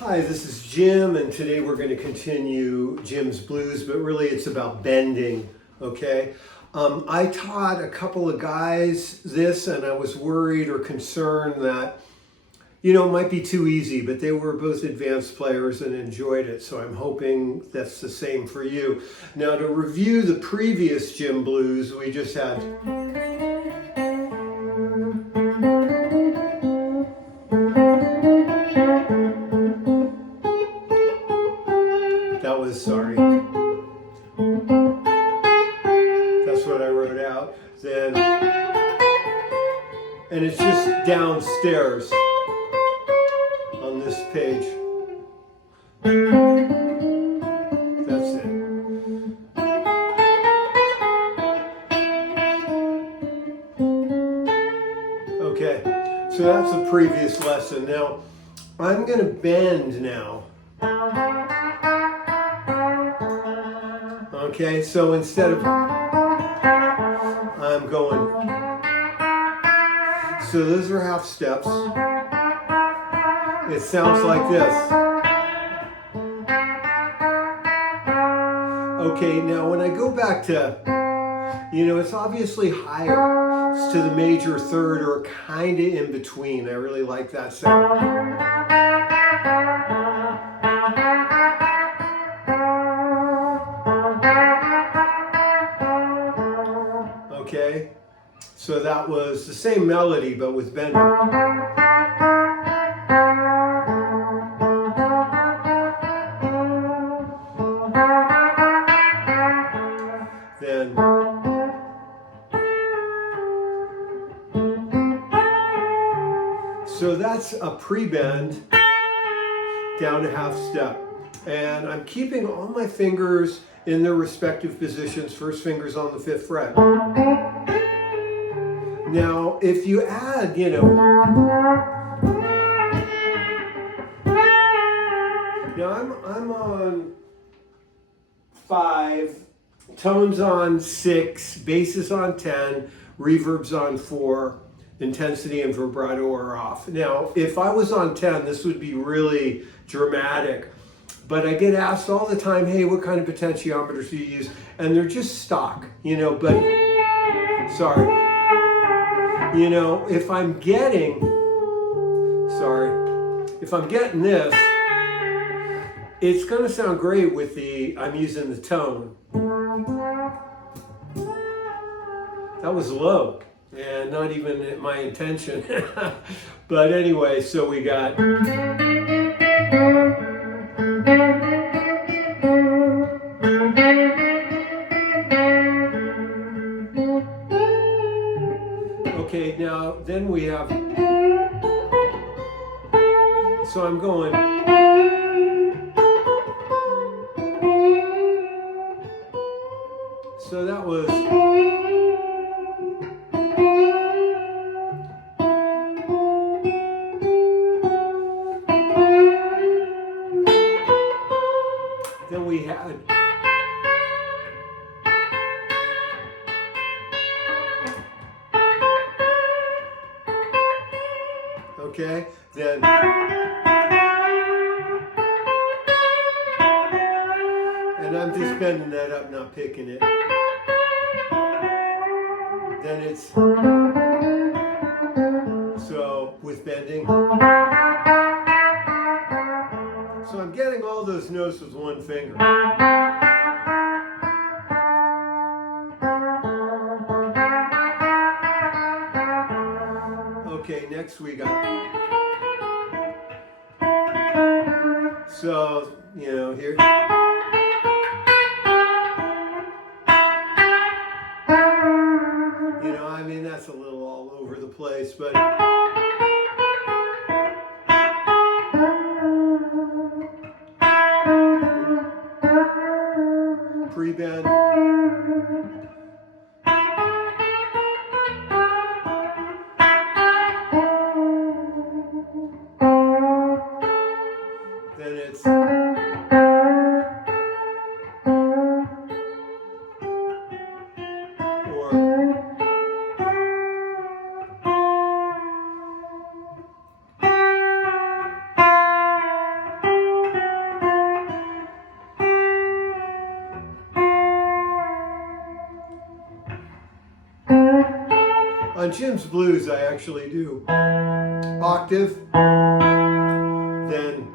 Hi, this is Jim, and today we're going to continue Jim's Blues, but really it's about bending, okay? I taught a couple of guys this, and I was worried or concerned that, it might be too easy, but they were both advanced players and enjoyed it, so I'm hoping that's the same for you. Now, to review the previous Jim Blues, we just had... Sorry. That's what I wrote out. Then, and it's just downstairs on this page. That's it. Okay, so that's the previous lesson. Now, I'm going to bend now. Okay, so instead of, I'm going, so those are half steps. It sounds like this. Okay, now when I go back to, it's obviously higher. It's to the major third or kind of in between. I really like that sound. Okay, so that was the same melody, but with bending. Then, so that's a pre-bend down a half step. And I'm keeping all my fingers in their respective positions, first finger's on the 5th fret. Now, if you add, now I'm on 5, tones on 6, bass is on 10, reverb's on 4, intensity and vibrato are off. Now, if I was on 10, this would be really dramatic. But I get asked all the time, hey, what kind of potentiometers do you use? And they're just stock, but, sorry. If I'm getting this, it's going to sound great with I'm using the tone. That was low, and not even my intention. But anyway, so we got... Okay, now then we have, so I'm going, so that was, then we had, okay, then, and I'm just bending that up, not picking it. Then it's, so with bending. So I'm getting all those notes with one finger. Okay, next we got, so, here. That's a little all over the place, but pre-bend. Then it's On Jim's Blues, I actually do octave, then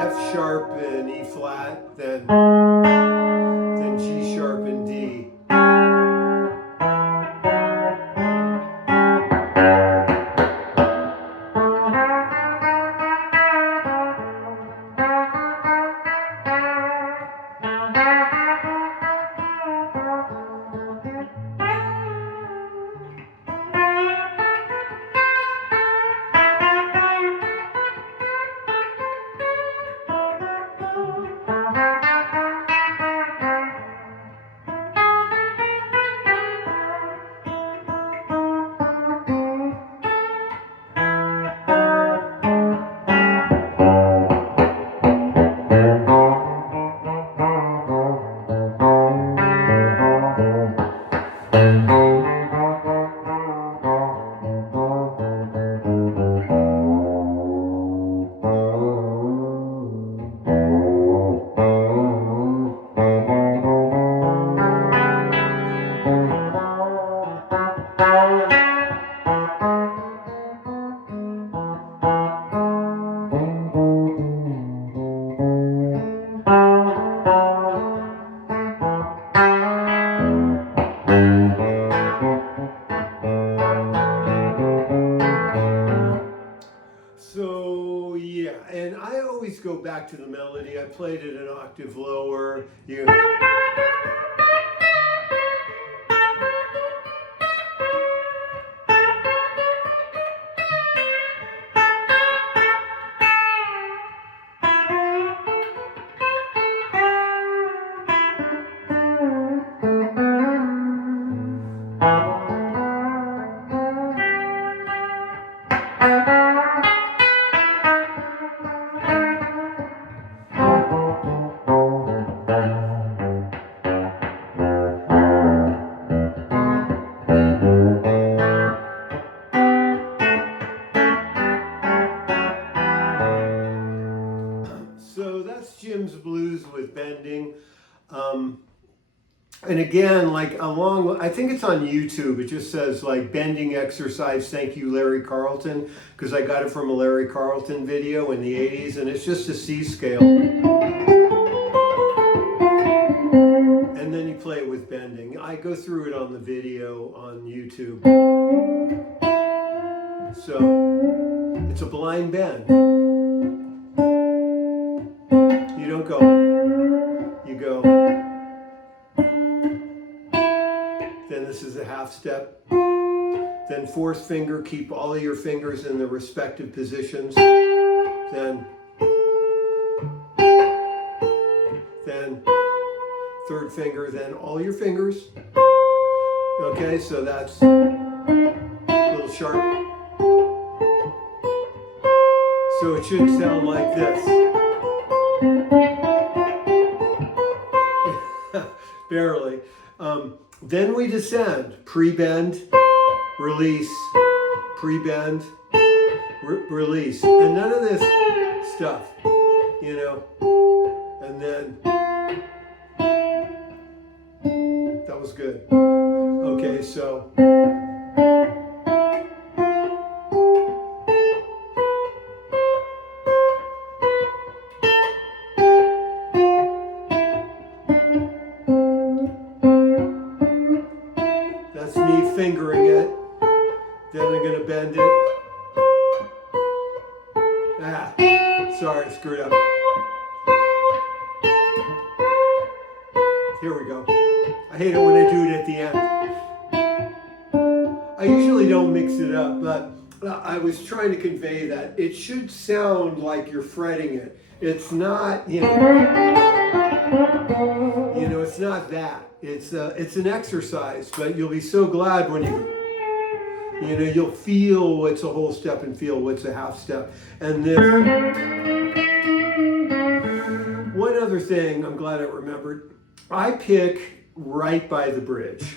F sharp and E flat, then G sharp and D. So yeah, and I always go back to the melody. I played it an octave lower. So that's Jim's Blues with bending. And again, like I think it's on YouTube. It just says like bending exercise. Thank you, Larry Carlton, because I got it from a Larry Carlton video in the 80s, and it's just a C scale. And then you play it with bending. I go through it on the video on YouTube. So it's a blind bend. You don't go, you go. Then this is a half step. Then fourth finger, keep all of your fingers in their respective positions. Then third finger, then all your fingers. Okay, so that's a little sharp. So it should sound like this. Barely. Then we descend, pre-bend, release, pre-bend, release, and none of this stuff, you know, and then, that was good. Okay, so, that's me fingering it. Then I'm going to bend it. Ah, sorry, screwed up. Here we go. I hate it when I do it at the end. I usually don't mix it up, but I was trying to convey that it should sound like you're fretting it. It's not, you know, it's not that. It's an exercise, but you'll be so glad when you'll feel what's a whole step and feel what's a half step. And this, one other thing I'm glad I remembered, I pick right by the bridge.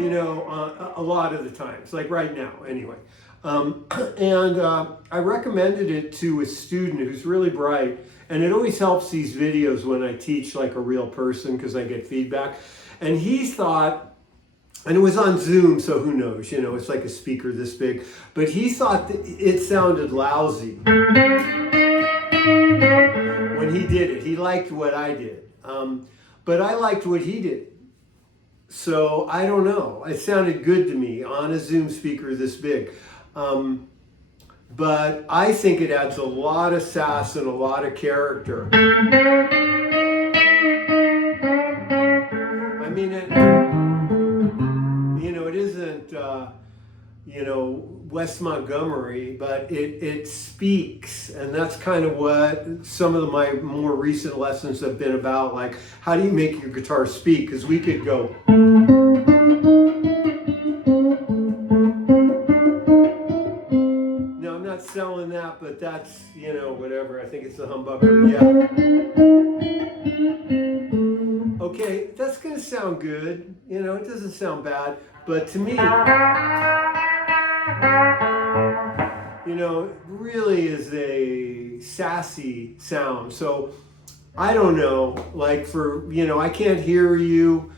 You know, a lot of the times, like right now, anyway. And I recommended it to a student who's really bright, and it always helps these videos when I teach like a real person because I get feedback. And he thought, and it was on Zoom, so who knows, you know, it's like a speaker this big, but he thought that it sounded lousy when he did it. He liked what I did, but I liked what he did. So I don't know, it sounded good to me on a Zoom speaker this big. But I think it adds a lot of sass and a lot of character. I mean, it isn't, West Montgomery, but it speaks, and that's kind of what some of my more recent lessons have been about, like, how do you make your guitar speak? Because we could go... selling that, but that's, whatever. I think it's the humbucker. Yeah. Okay, that's gonna sound good. It doesn't sound bad, but to me, it really is a sassy sound. So I don't know, like I can't hear you.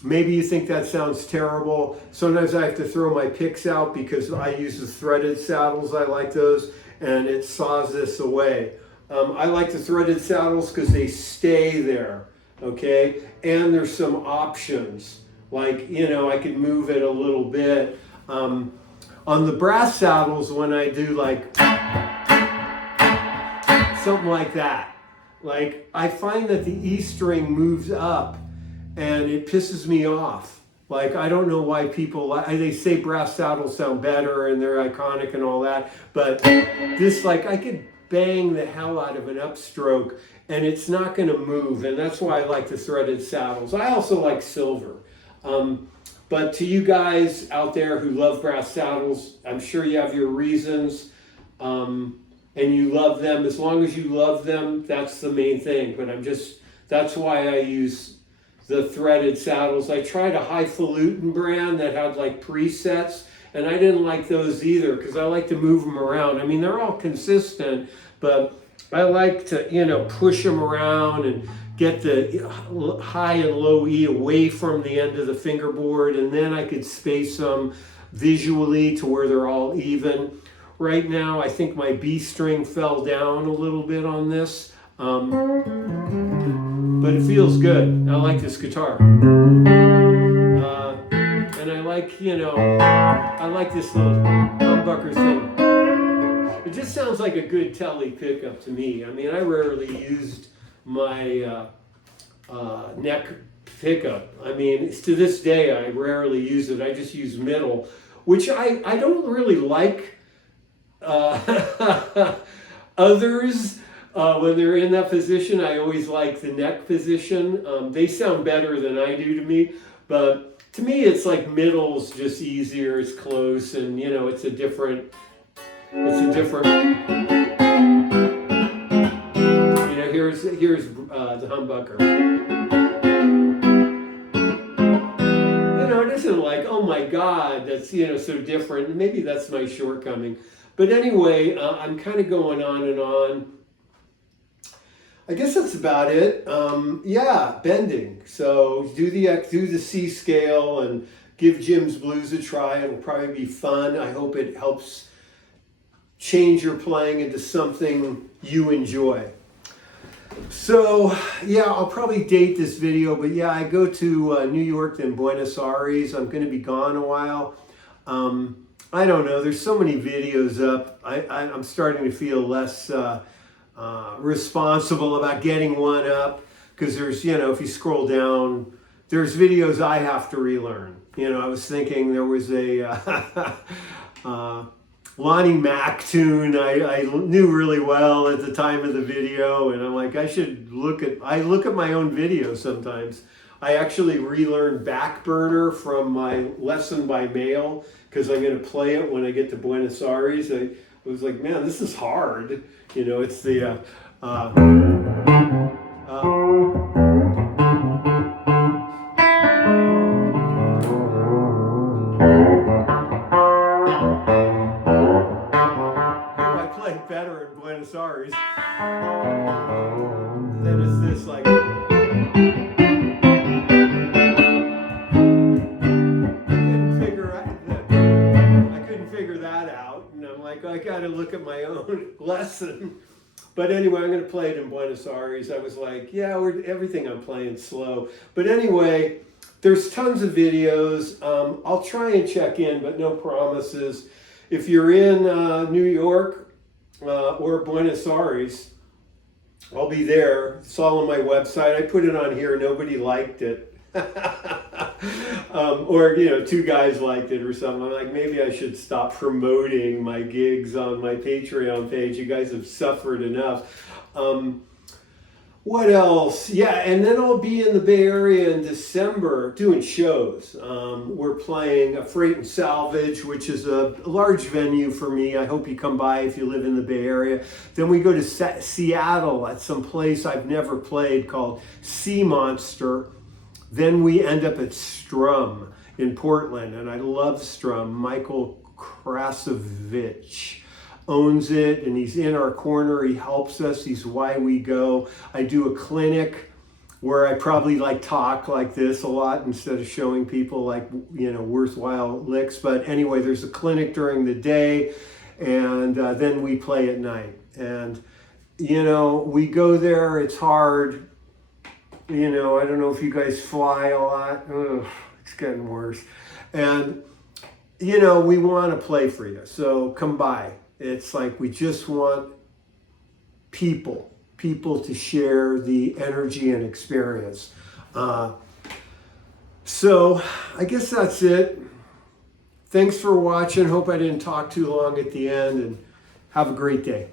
Maybe you think that sounds terrible. Sometimes I have to throw my picks out because I use the threaded saddles. I like those, and it saws this away. I like the threaded saddles because they stay there, okay? And there's some options. Like, I can move it a little bit. On the brass saddles, when I do like something like that, like I find that the E string moves up, and it pisses me off. Like, I don't know why people, they say brass saddles sound better and they're iconic and all that, but this, like, I could bang the hell out of an upstroke and it's not gonna move, and that's why I like the threaded saddles. I also like silver. But to you guys out there who love brass saddles, I'm sure you have your reasons, and you love them. As long as you love them, that's the main thing. But that's why I use the threaded saddles. I tried a highfalutin brand that had like presets, and I didn't like those either because I like to move them around. I mean, they're all consistent, but I like to, push them around and get the high and low E away from the end of the fingerboard, and then I could space them visually to where they're all even. Right now, I think my B string fell down a little bit on this. But it feels good. I like this guitar. And I like, I like this little humbucker thing. It just sounds like a good telly pickup to me. I mean, I rarely used my neck pickup. I mean, to this day, I rarely use it. I just use middle, which I don't really like others. When they're in that position, I always like the neck position. They sound better than I do to me, but to me, it's like middle's just easier. It's close, and it's a different. Here's the humbucker. It isn't like, oh my God, that's so different. Maybe that's my shortcoming, but anyway, I'm kind of going on and on. I guess that's about it. Yeah, bending. So do the C scale and give Jim's Blues a try. It'll probably be fun. I hope it helps change your playing into something you enjoy. So yeah, I'll probably date this video, but yeah, I go to New York, then Buenos Aires. I'm going to be gone a while. I don't know. There's so many videos up. I'm starting to feel less responsible about getting one up, because there's, if you scroll down, there's videos I have to relearn. I was thinking there was a Lonnie Mack tune I knew really well at the time of the video, and I'm like, I look at my own videos sometimes. I actually relearned Backburner from my lesson by mail because I'm going to play it when I get to Buenos Aires. I was like, man, this is hard. It's the Buenos Aires. Then it's this like. I couldn't figure that out, and I'm like, I got to look at my own lesson. But anyway, I'm going to play it in Buenos Aires. I was like, yeah, everything I'm playing slow. But anyway, there's tons of videos. I'll try and check in, but no promises. If you're in New York or Buenos Aires, I'll be there. It's all on my website. I put it on here. Nobody liked it. Or, you know, 2 guys liked it or something. I'm like, maybe I should stop promoting my gigs on my Patreon page. You guys have suffered enough. What else? Yeah, and then I'll be in the Bay Area in December doing shows. We're playing a Freight and Salvage, which is a large venue for me. I hope you come by if you live in the Bay Area. Then we go to Seattle at some place I've never played called Sea Monster. Then we end up at Strum in Portland, and I love Strum. Michael Krasovich owns it, and he's in our corner. He helps us. He's why we go. I do a clinic where I probably like talk like this a lot instead of showing people like, you know, worthwhile licks. But anyway, there's a clinic during the day, and then we play at night. And, you know, we go there. It's hard. You know, I don't know if you guys fly a lot. Ugh, it's getting worse. And, you know, we want to play for you. So come by. It's like we just want people to share the energy and experience. So I guess that's it. Thanks for watching. Hope I didn't talk too long at the end, and have a great day.